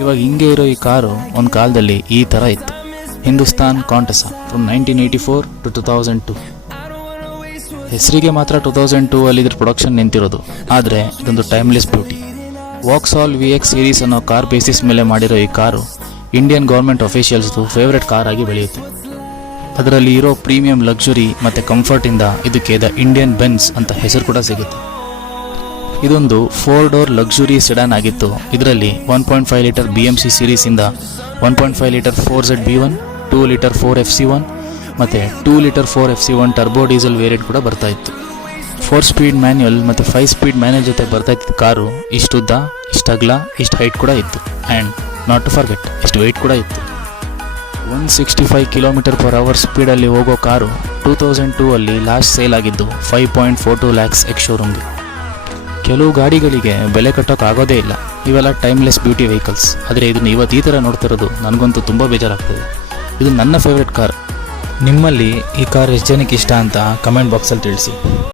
ಇವಾಗ ಹಿಂಗೆ ಇರೋ ಈ ಕಾರು ಒಂದು ಕಾಲದಲ್ಲಿ ಈ ಥರ ಇತ್ತು. Hindustan Contessa from nineteen eighty four to two thousand two ಹೆಸರಿಗೆ ಮಾತ್ರ ಟು ತೌಸಂಡ್ ಟೂ ಅಲ್ಲಿ ಇದ್ರ ಪ್ರೊಡಕ್ಷನ್ ನಿಂತಿರೋದು. ಆದರೆ ಇದೊಂದು timeless beauty Vauxhall V X series ಅನ್ನೋ ಕಾರ್ ಬೇಸಿಸ್ ಮೇಲೆ ಮಾಡಿರೋ ಈ ಕಾರು ಇಂಡಿಯನ್ ಗೌರ್ಮೆಂಟ್ ಅಫಿಷಿಯಲ್ಸ್ದು ಫೇವ್ರೆಟ್ ಕಾರ್ ಆಗಿ ಬೆಳೆಯುತ್ತೆ. ಅದರಲ್ಲಿ ಇರೋ ಪ್ರೀಮಿಯಂ ಲಕ್ಸುರಿ ಮತ್ತು ಕಂಫರ್ಟಿಂದ ಇದಕ್ಕೆ ದ ಇಂಡಿಯನ್ ಬೆನ್ಸ್ ಅಂತ ಹೆಸರು ಕೂಡ ಸಿಗುತ್ತೆ. ಇದೊಂದು ಫೋರ್ ಡೋರ್ ಲಕ್ಸುರಿ ಸೆಡಾನ್ ಆಗಿತ್ತು. ಇದರಲ್ಲಿ one point five litre B M C ಸಿರೀಸಿಂದ one point five litre four Z B one two litre four F C one ಮತ್ತು two litre four F C one turbo diesel variant ಕೂಡ ಬರ್ತಾ ಇತ್ತು. Four speed manual ಮತ್ತು five speed manual ಜೊತೆ ಬರ್ತಾ ಇದ್ದ car ಇಷ್ಟು ಉದ್ದ, ಇಷ್ಟು ಅಗಲ, ಇಷ್ಟು ಹೈಟ್ ಕೂಡ ಇತ್ತು. ಆ್ಯಂಡ್ ನಾಟ್ ಟು ಫಾರ್ಗೆಟ್ ಇಷ್ಟು ವೆಯ್ಟ್ ಕೂಡ ಇತ್ತು. One sixty five kilometre per hour ಸ್ಪೀಡಲ್ಲಿ ಹೋಗೋ ಕಾರು ಟೂ ತೌಸಂಡ್ ಟೂ ಅಲ್ಲಿ ಲಾಸ್ಟ್ ಸೇಲ್ ಆಗಿದ್ದು five point four two lakhs ex ಶೋರೂಮ್ಗೆ ಕೆಲವು ಗಾಡಿಗಳಿಗೆ ಬೆಲೆ ಕಟ್ಟೋಕ್ಕಾಗೋದೇ ಇಲ್ಲ. ಇವೆಲ್ಲ ಟೈಮ್ಲೆಸ್ ಬ್ಯೂಟಿ ವೆಹಿಕಲ್ಸ್ ಆದರೆ ಇದನ್ನು ಇವತ್ತು ಈ ಥರ ನೋಡ್ತಿರೋದು ನನಗಂತೂ ತುಂಬ ಬೇಜಾರಾಗ್ತದೆ. ಇದು ನನ್ನ ಫೇವ್ರೆಟ್ ಕಾರ್ ನಿಮ್ಮಲ್ಲಿ ಈ ಕಾರ್ ಎಷ್ಟು ಜನಕ್ಕೆ ಇಷ್ಟ ಅಂತ ಕಮೆಂಟ್ ಬಾಕ್ಸಲ್ಲಿ ತಿಳಿಸಿ.